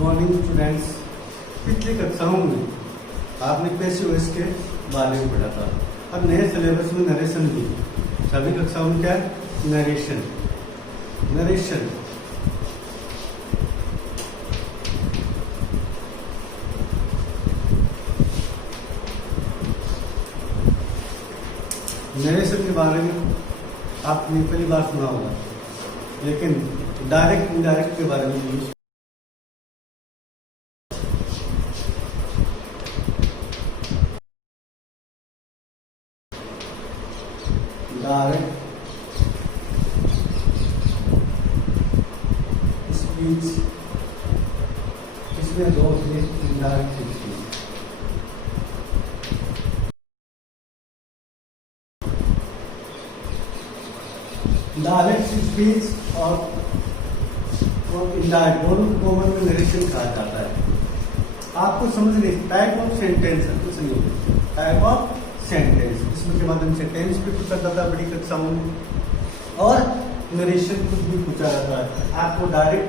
Morning students. पिछली कक्षाओं में आपने पैसिव वॉइस के बारे में पढ़ा था। अब नए सिलेबस में नरेशन भी, सभी कक्षाओं में क्या है? नरेशन। नरेशन नरेशन के बारे में आपने पहली बार सुना होगा, लेकिन डायरेक्ट इनडायरेक्ट के बारे में यूज डायरेक्ट स्पीच, इसमें दो थे, इनडायरेक्ट स्पीच। डायरेक्ट स्पीच और इनडायरेक्ट दोनों को कॉमन में नरेशन कहा जाता है। आपको समझने टाइप ऑफ सेंटेंस है, कुछ नहीं, टाइप ऑफ सेंटेंस, इसमें के माध्यम से टेंस भी पूछा जाता है बड़ी कक्षाओं में, और नरेशन कुछ भी पूछा जाता है। आपको डायरेक्ट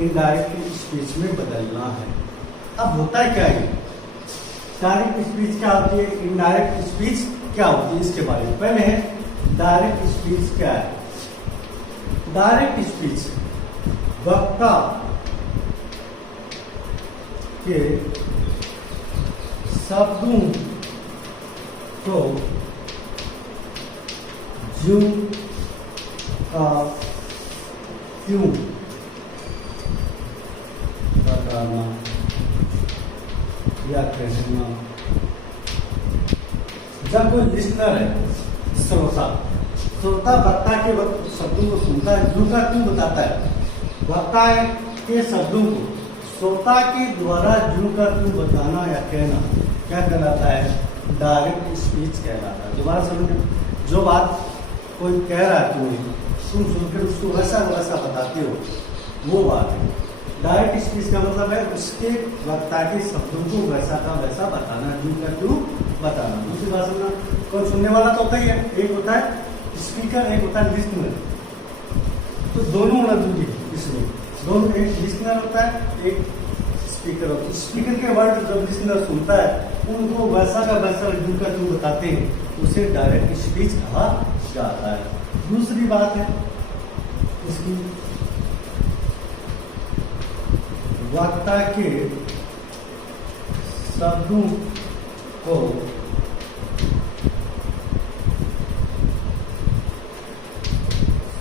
इनडायरेक्ट स्पीच में बदलना है। अब होता है क्या है? डायरेक्ट स्पीच क्या होती है, इनडायरेक्ट स्पीच क्या होती है, इसके बारे में पहले है डायरेक्ट स्पीच क्या है। डायरेक्ट स्पीच वक्ता के शब्दों को ज्यों का क्यों बताना या कहना। जब कोई लिस्नर है, श्रोता वक्ता के शब्दों को सुनता है, ज्यों का क्यों बताता है। वक्ता के शब्दों को श्रोता के द्वारा ज्यों का क्यों बताना या कहना क्या कहलाता है? डायरेक्ट स्पीच कहलाता है। दोबारा समझ, जो बात कोई कह रहा है तुम सुनकर उसको वैसा वैसा बताते हो, वो बात है। डायरेक्ट स्पीच का मतलब है उसके वक्ता के शब्दों को वैसा का वैसा बताना, ज्यों का क्यों बताना। दूसरी बात सुनना, कोई सुनने वाला तो होता ही है, एक होता है स्पीकर, एक होता है लिस्नर। तो दोनों होना जरूरी है इसमें, दोनों, एक लिस्नर होता है, एक स्पीकर होता है। स्पीकर के वर्ड जब लिस्नर सुनता है उनको वैसा का वैसा ज्यों का क्यों बताते हैं, उसे डायरेक्ट स्पीच कहा जाता है। दूसरी बात है इसकी, वक्ता के शब्दों को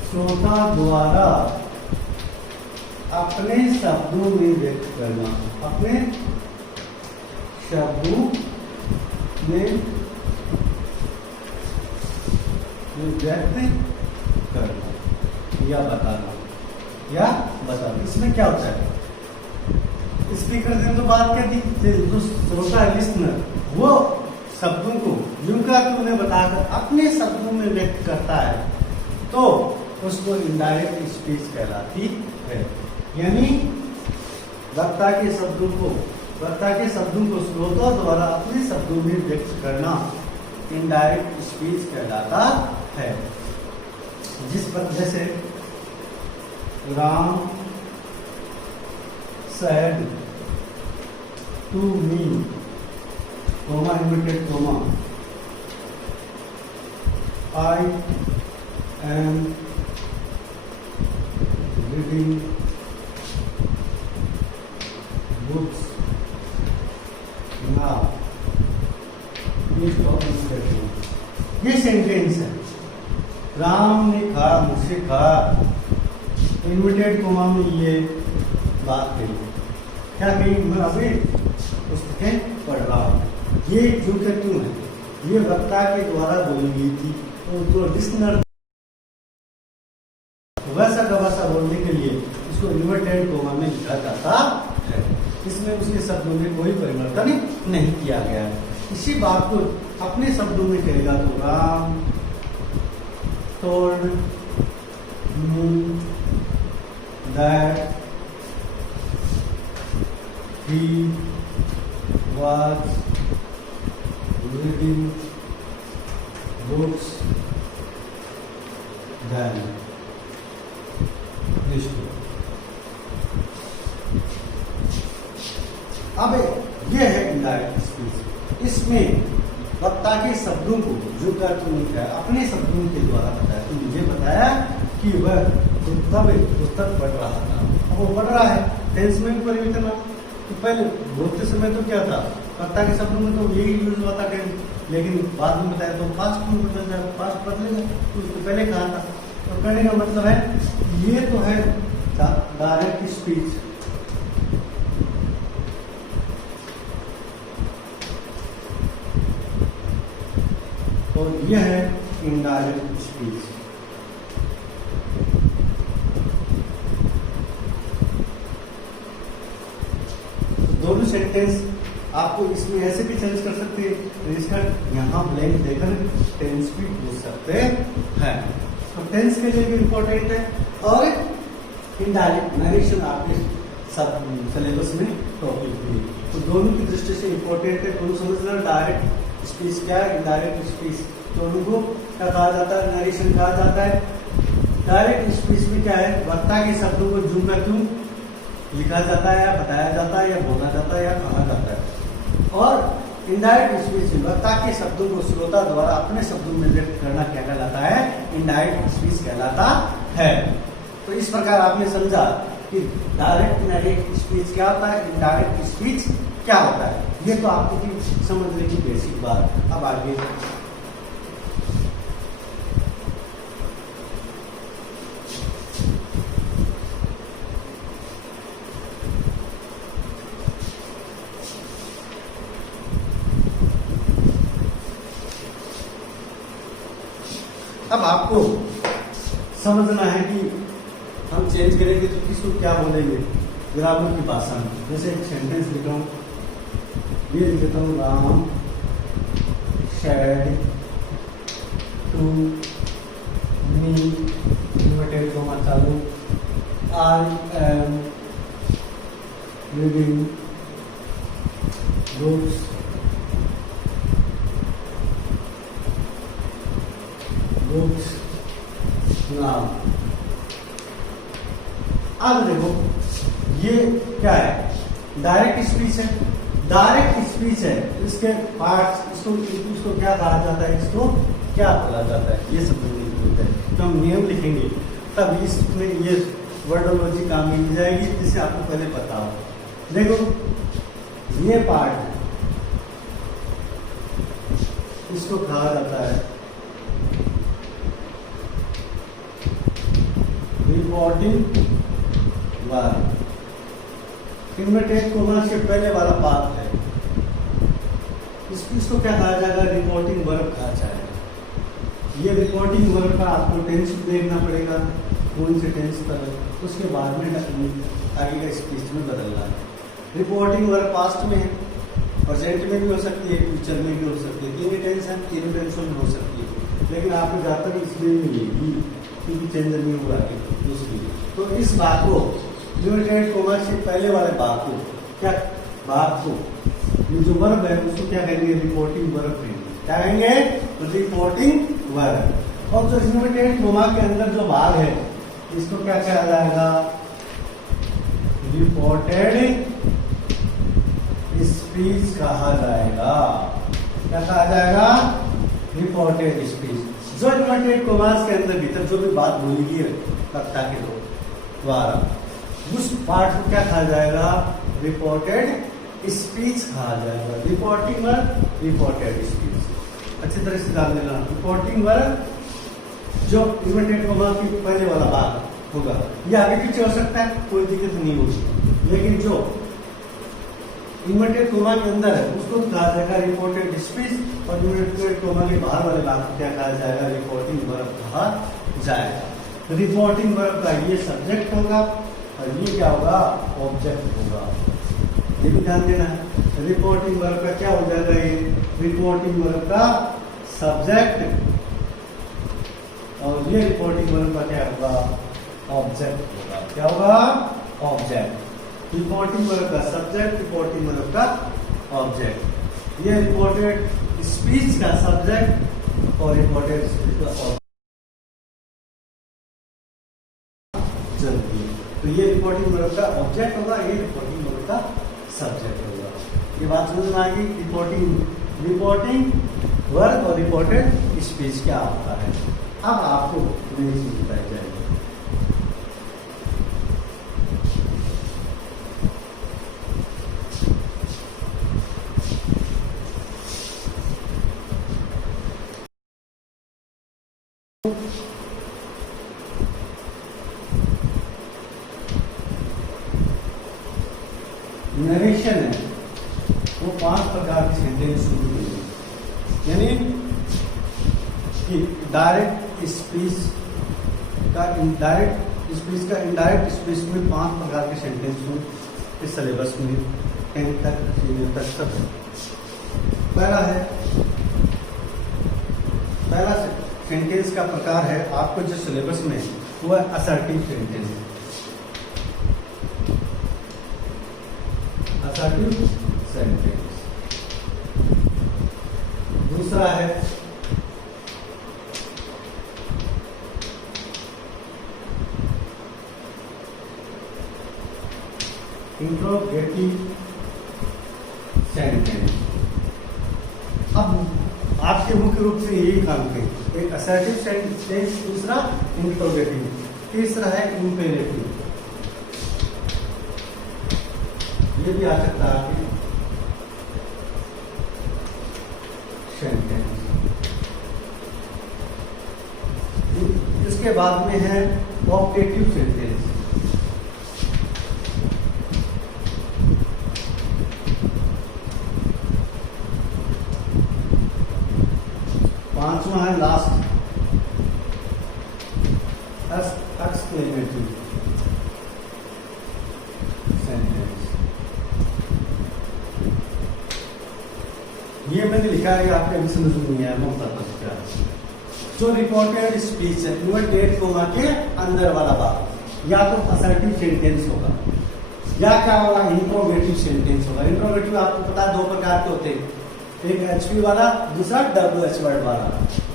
श्रोता द्वारा अपने शब्दों में व्यक्त करना, अपने शब्दों में व्यक्त करना या बताना। इसमें क्या होता है? स्पीकर से तो बात कर दी, जो श्रोता है लिस्नर, वो शब्दों को ज्यों का क्यों ने बताकर अपने शब्दों में व्यक्त करता है, तो उसको इनडायरेक्ट स्पीच कहलाती है। यानी वक्ता के शब्दों को श्रोता द्वारा अपने शब्दों में व्यक्त करना इनडायरेक्ट स्पीच कहलाता है। जिस पर जैसे Ram said to me, comma inverted comma, I am reading books now. ये सेंटेंस है। राम ने कहा, मुझसे कहा, इन्वर्टेड कोमा में ये बात कही, क्या कही? मैं अभी पुस्तकें पढ़ रहा हूँ। ये ज्यों का क्यों है? ये वक्ता के द्वारा बोली गई थी, तो लिस्नर वैसा का वैसा बोलने के लिए इसको इन्वर्टेड कोमा में लिखा जाता है। इसमें उसके शब्दों में कोई परिवर्तन नहीं किया गया है। इसी बात को अपने शब्दों में कहेगा तो Ram told me that he was reading books then. अब ये है इनडायरेक्ट स्पीच। इसमें वक्ता के शब्दों को जो कर तुमने अपने शब्दों के द्वारा बताया। तो मुझे बताया कि वह तब पुस्तक पढ़ रहा था, अब वो पढ़ रहा है, टेंस में भी परिवर्तन हो। तो पहले बोलते समय तो क्या था, वक्ता के शब्दों में तो यही यूज हुआ था टेंस, लेकिन बाद में बताया तो पास्ट में बदल जाए, पास्ट बदलेगा। तो उसको पहले कहा था। तो कहने का मतलब है ये तो है डायरेक्ट स्पीच। और यह है इनडायरेक्ट स्पीच। तो दोनों सेंटेंस आपको इसमें ऐसे भी चेंज कर सकते हैं, इसका यहाँ ब्लैंक देकर टेंस भी पूछ सकते हैं। तो टेंस के लिए भी इम्पोर्टेंट है और इनडायरेक्ट नरेशन आपके सब सिलेबस में टॉपिक भी। तो दोनों की दृष्टि से इम्पोर्टेंट है। दोनों समझना डायरेक्ट स्पीच क्या है, इनडायरेक्ट स्पीच दोनों को क्या कहा जाता है, नरेशन कहा जाता है। डायरेक्ट स्पीच में क्या है, वक्ता के शब्दों को जूम कर क्यों लिखा जाता है, या बताया जाता है, या बोला जाता है, या कहा जाता है। और इनडायरेक्ट स्पीच में वक्ता के शब्दों को श्रोता द्वारा अपने शब्दों में व्यक्त करना क्या कहलाता है, इनडायरेक्ट स्पीच कहलाता है। तो इस प्रकार आपने समझा कि डायरेक्ट इनडायरेक्ट स्पीच क्या होता है, इनडायरेक्ट स्पीच क्या होता है। ये तो आपको भी समझने की बेसिक बात। अब आगे अब आपको समझना है कि हम चेंज करेंगे तो किसको क्या बोलेंगे ग्रामर की भाषा में। जैसे एक सेंटेंस लिख रहा हूं, ये लिख देता हूँ, Ram said to me inverted comma चालू, I am reading books now. अब देखो ये क्या है, डायरेक्ट स्पीच है। डायरेक्ट स्पीच है, इसके पार्ट्स, इसको क्या कहा जाता है, इसको क्या बोला जाता है, ये सब होता है। तो हम नियम लिखेंगे तब इसमें ये वर्डोलॉजी काम में मिल जाएगी, जिससे आपको पहले पता हो। देखो ये पार्ट इसको कहा जाता है रिपोर्टिंग वर्ब। इन्वर्टेड कॉमा से पहले वाला पार्ट है, इसको क्या कहा जाएगा, रिपोर्टिंग वर्ब कहा जाएगा। ये रिपोर्टिंग वर्ब का आपको टेंस देखना पड़ेगा, कौन से टेंस पर, उसके बाद में आगे का स्पीच में बदलना है। रिपोर्टिंग वर्ब पास्ट में है, प्रेजेंट में भी हो सकती है, फ्यूचर में भी हो सकती है, तीनों टेंस है, तीनों टेंसों में हो सकती है। लेकिन आपको ज़्यादातर इसलिए मिलेगी क्योंकि चेंज नहीं हुआ है दूसरी। तो इस बात को इन्वर्टेड कॉमा से पहले वाले बात को क्या, बात को ये जो वर्ब है उसको क्या कहेंगे, रिपोर्टिंग वर्ब कहेंगे। क्या कहेंगे, रिपोर्टिंग वर्ब। और जो इन्वर्टेड कॉमा के अंदर जो भाग है इसको क्या कहा जाएगा, रिपोर्टेड स्पीच कहा जाएगा। क्या कहा जाएगा, रिपोर्टेड स्पीच। जो इन्वर्टेड कॉमास के अंदर भीतर जो भी बात बोली गई है वक्ता के द्वारा, उस पार्ट को क्या कहा जाएगा, रिपोर्टेड स्पीच कहा जाएगा। रिपोर्टिंग वर्ब, रिपोर्टेड स्पीच अच्छी तरह से जान लेना। रिपोर्टिंग वर्ब जो इन्वर्टेड कॉमा की पहले वाला भाग होगा, ये आगे पीछे हो सकता है, कोई दिक्कत नहीं होगी। लेकिन जो इन्वर्टेड कॉमा के अंदर है उसको कहा जाएगा रिपोर्टेड स्पीच, और इन्वर्टेड कॉमा के बाहर वाले भाग को क्या कहा जाएगा, रिपोर्टिंग वर्ब कहा जाएगा। रिपोर्टिंग वर्ब का ये सब्जेक्ट होगा और ये क्या होगा, ऑब्जेक्ट होगा। ये भी ध्यान देना है। रिपोर्टिंग वर्ब का क्या हो जाएगा, ये रिपोर्टिंग वर्ब का सब्जेक्ट, और ये रिपोर्टिंग वर्ब का क्या होगा, ऑब्जेक्ट होगा। क्या होगा, ऑब्जेक्ट। रिपोर्टिंग वर्ब का सब्जेक्ट, रिपोर्टिंग वर्ब का ऑब्जेक्ट। ये रिपोर्टेड स्पीच का सब्जेक्ट और रिपोर्टेड स्पीच का ऑब्जेक्ट। तो ये रिपोर्टिंग वर्ब का ऑब्जेक्ट होगा, ये रिपोर्टिंग वर्ब का सब्जेक्ट होगा। ये बात समझ में आ गई। रिपोर्टिंग वर्क और रिपोर्टेड स्पीच क्या होता है। अब आपको नई चीज बताई जाएगी। नरेशन है वो 5 प्रकार के सेंटेंस शुरू हुए, यानी कि डायरेक्ट स्पीच का इनडायरेक्ट स्पीच में 5 प्रकार के सेंटेंस इस सिलेबस में 10 तक सीनियर तक सब है। पहला सेंटेंस का प्रकार है आपको जो सिलेबस में वो है असर्टिव सेंटेंस। Assertive sentence. दूसरा है इंट्रोगेटिव सेंटेंस। अब आपके मुख्य रूप से यही काम थे, एक असर्टिव सेंटेंस, दूसरा इंट्रोगेटिव, तीसरा है इंपेरेटिव। ये भी आ सकता है आपके सेंटेंस। इसके बाद में है ऑप्टेटिव सेंटेंस। पांचवा है लास्ट एक्सक्लेमेटरी सेंटेंस। ये मैंने लिखा है, आपके अभी समझ नहीं आया, मैं बताता हूँ क्या। जो रिपोर्टेड स्पीच है इन्वर्टेड कोमा के अंदर वाला बात या तो असर्टिव सेंटेंस होगा या क्या होगा इंट्रोगेटिव सेंटेंस होगा। इंट्रोगेटिव आपको पता है 2 प्रकार के होते हैं, एक एचपी वाला, दूसरा WH वर्ड वाला।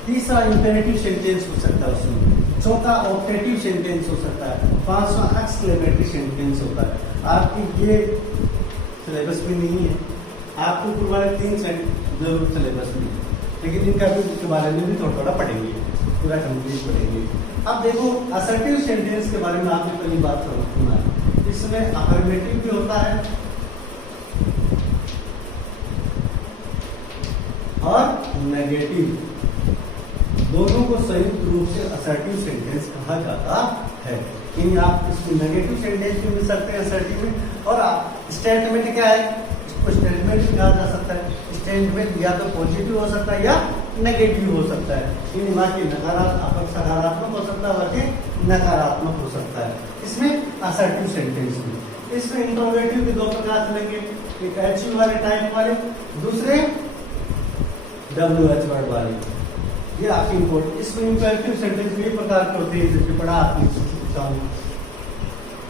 तीसरा इंपेरेटिव सेंटेंस हो सकता है उसमें, चौथा ऑप्टेटिव सेंटेंस हो सकता है, पांचवा एक्सक्लेमेटरी सेंटेंस होता है। आपकी ये सिलेबस में नहीं है, आपको पूरे वाले 3 सेंट जरूर सिलेबस में, लेकिन इनका भी के बारे में भी थोड़ा थोड़ा पढ़ेंगे, पूरा कंप्लीट पढ़ेंगे। अब देखो असर्टिव सेंटेंस के बारे में आपने पहली बात सुना है, इसमें अफर्मेटिव भी होता है और नेगेटिव, दोनों को संयुक्त रूप से असर्टिव सेंटेंस कहा जाता है। यानी आप इसको नेगेटिव सेंटेंस भी मिल सकते हैं असर्टिव में, और स्टेटमेंट क्या है, इसको स्टेटमेंट भी कहा जा सकता है। स्टेटमेंट या तो पॉजिटिव हो सकता है या नेगेटिव हो सकता है, यानी बाकी नकारात्मक सकारात्मक हो सकता है, बाकी नकारात्मक हो सकता है। इसमें असर्टिव सेंटेंस में, इसमें इंट्रोगेटिव भी 2 प्रकार मिलेंगे, एक एचयू वाले टाइप वाले, दूसरे WH वर्ड वाले। ये आपकी इम्पोर्टेंट। इसमें इंपेरेटिव सेंटेंस भी प्रकार के होते हैं, जैसे पढ़ा आपने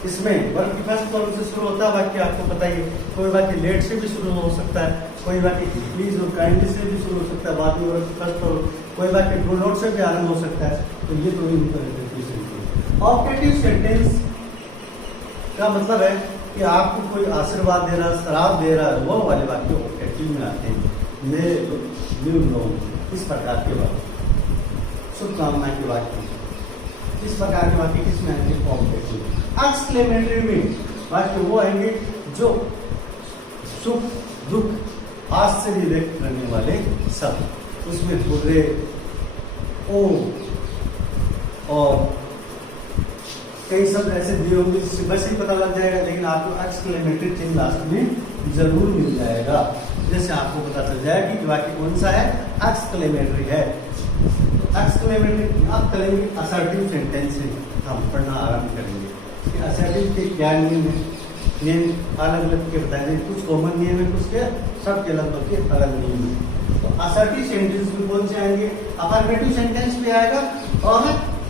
इसमें वर्ब की फर्स्ट फॉर्म से शुरू होता है वाक्य, आपको पता ही है। कोई वाक्य लेट से भी शुरू हो सकता है, कोई वाक्य प्लीज और काइंडली से भी शुरू हो सकता है, बाद में वर्ब की फर्स्ट फॉर्म, कोई वाक्य डू नॉट से भी आरंभ हो सकता है। तो ये तो इंपेरेटिव सेंटेंस। ऑप्टेटिव सेंटेंस का मतलब है कि आपको कोई आशीर्वाद दे रहा है, शराब दे रहा है, वो वाले वाक्य ऑप्टेटिव में आते हैं। इस प्रकार के वाक्य, शुभकामना के वाक्य, इस प्रकार के वाक्य किसमें आएंगे, ऑप्टेटिव। एक्सक्लेमेटरी में वाक्य वो आएंगे जो सुख दुख आश्चर्य व्यक्त करने वाले शब्द, उसमें हुर्रे, ओ और कई शब्द ऐसे दिए होंगे जिससे बस ही पता लग जाएगा, लेकिन आपको एक्सक्लेमेटरी चिन्ह लास्ट में जरूर मिल जाएगा, जैसे आपको पता चल जाएगा कि वाक्य कौन सा है, एक्सक्लेमेटरी है। तो एक्सक्लेमेटरी आप करेंगे असर्टिव सेंटेंस से हम पढ़ना आरंभ करेंगे। असर्टिव के क्या नियम है, नियम अलग अलग के बताएंगे, कुछ कॉमन नियम है, कुछ के सबके लगभग के अलग नियम है। तो असर्टिव सेंटेंस में कौन से आएंगे, अफर्मेटिव सेंटेंस भी आएगा और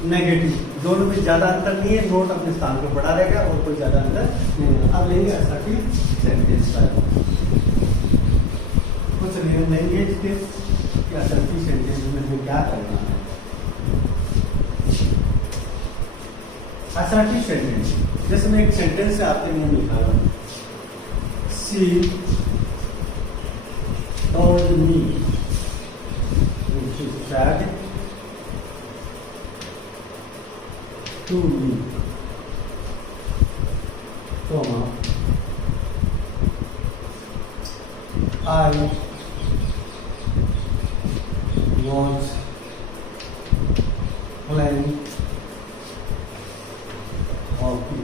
नेगेटिव, दोनों में ज्यादा अंतर नहीं है, नोट अपने स्थान पर पड़ा रहेगा और कोई ज्यादा अंतर नहीं है। अब लेंगे असर्टिव सेंटेंस का कुछ नियम लेंगे इसके कि असर्टिव सेंटेंस में हमें क्या करना है। असर्टिव सेंटेंस, जैसे मैं एक सेंटेंस से आपके नियम लिखा रहा हूँ, she told me, she said to me, comma, I was playing hockey.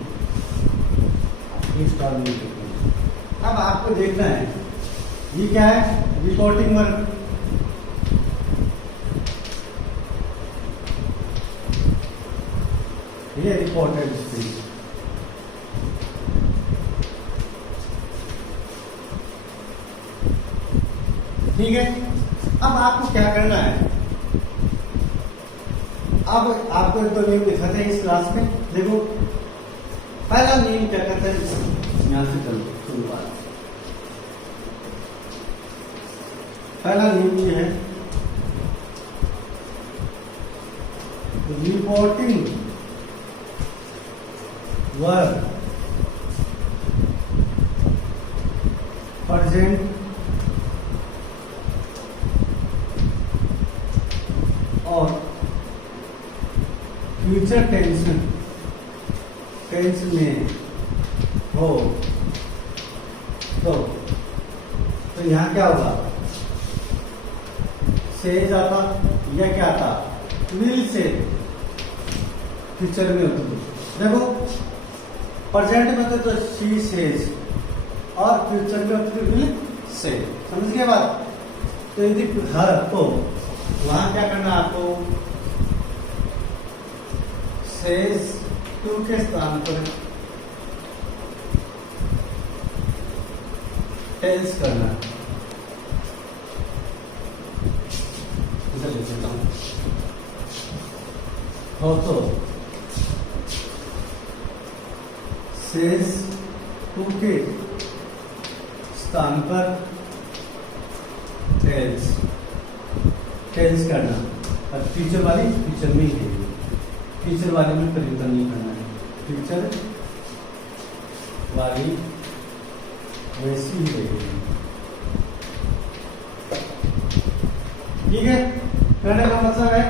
अब आपको देखना है ये क्या है, रिपोर्टिंग वर्क। ये रिपोर्टेड स्पीच। ठीक है, अब आपको क्या करना है, अब आपको एक दो नियम दिखाते हैं इस क्लास में। देखो पहला नियम क्या कहता है, यहां से चलो शुरुआत। पहला नियम ये है, रिपोर्टिंग वर्क प्रेजेंट और फ्यूचर टेंस में हो तो यहां क्या होगा, सेज आता या क्या आता, विल से फ्यूचर में होती। देखो प्रेजेंट में तो शी सेज और फ्यूचर में होती विल से, समझ गए बात। तो यदि हर तो वहां क्या करना है आपको, सेज टू के स्थान पर टेल्स करना। लिख देता हूं, हो तो सेज टू के स्थान पर टेल्स करना। और फ्यूचर वाली फ्यूचर में ही है, फ्यूचर वाले में परिवर्तन नहीं करना है, फ्यूचर वाली वैसी ही रहेगी। ठीक है, कहने का मतलब है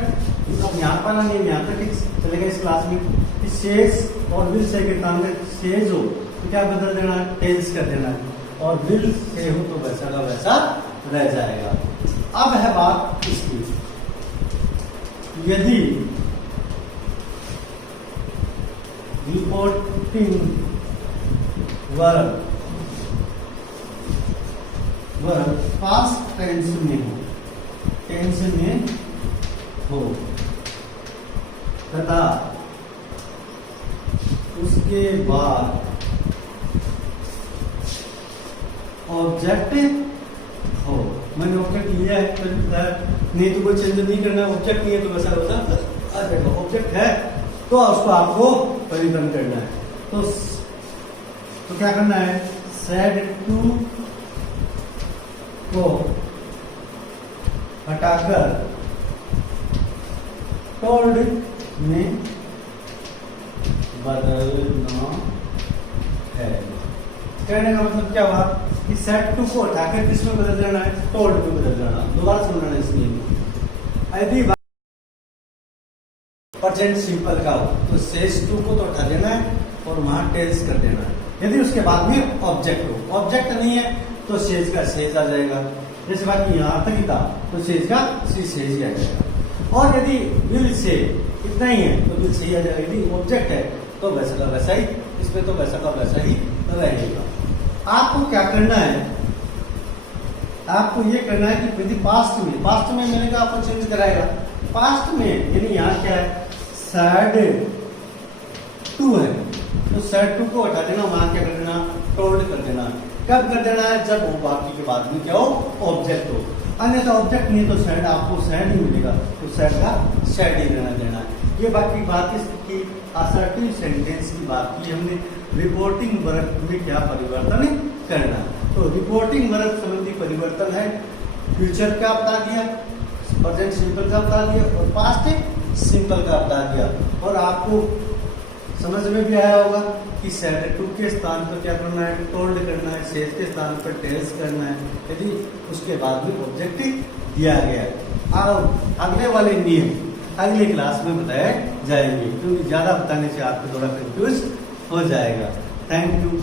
अब यहाँ पर नहीं, यहाँ तक चलेगा इस क्लास में कि सेज और विल से के काम में सेज हो तो क्या बदल देना है, टेल्स कर देना है, और विल से हो तो वैसा का वैसा रह जाएगा। अब है बात इसकी, यदि रिपोर्टिंग वर्ब पास्ट टेंस में हो तथा उसके बाद ऑब्जेक्ट हो, मैंने ऑब्जेक्ट लिया है तो नहीं तो कोई चेंज नहीं करना, ऑब्जेक्ट नहीं है तो वैसा वैसा आ जाएगा। ऑब्जेक्ट है तो उसको आपको परिवर्तन करना है। तो क्या करना है, सेड टू को हटाकर टोल्ड में बदलना है। कहने का मतलब क्या हुआ कि सेट टू को हटाकर किसमें बदल जाना है, टोल्ड में बदल जाना। दोबारा सुनना है इसलिए, यदि प्रेजेंट सिंपल का हो तो सेज टू को तो हटा देना है और वहां टेल्स कर देना है। यदि उसके बाद में ऑब्जेक्ट हो, ऑब्जेक्ट नहीं है तो सेज का सेज आ जाएगा। जैसे बात यहाँ तक ही था तो सेज का सी सेज ही आ जाएगा। और यदि विल से इतना ही है तो विल से ही आ जाएगा। यदि ऑब्जेक्ट है तो वैसा का वैसा ही, इसमें तो वैसा का वैसा ही रहेगा। आपको क्या करना है, आपको ये करना है कि यदि पास्ट में मैंने कहा आपको चेंज कराएगा। पास्ट में यानी यहाँ क्या है, सैड टू है तो सैड टू को हटा देना, वहां क्या कर देना, टोल्ड कर देना। कब कर देना है, जब वो बाकी के बाद में क्या हो, ऑब्जेक्ट हो। अन्यथा ऑब्जेक्ट नहीं है तो सैड आपको सैड ही मिलेगा, तो सैड का सैड ही रहना देना है। ये बाकी बात की असर्टिव सेंटेंस की बात की हमने। रिपोर्टिंग वर्ब में क्या परिवर्तन करना, तो रिपोर्टिंग वर्ब संबंधी परिवर्तन है, फ्यूचर का बता दिया, प्रेजेंट सिंपल का बता दिया और पास्ट सिंपल का बता दिया। और आपको समझ में भी आया होगा कि सेट टू के स्थान पर क्या करना है, टोल्ड करना है, सेज के स्थान पर टेल्स करना है, यदि उसके बाद में ऑब्जेक्टिव दिया गया है। अब अगले वाले नियम अगले क्लास में बताए जाएंगे, क्योंकि ज्यादा बताने से आपको थोड़ा कंफ्यूज हो जाएगा। Thank you.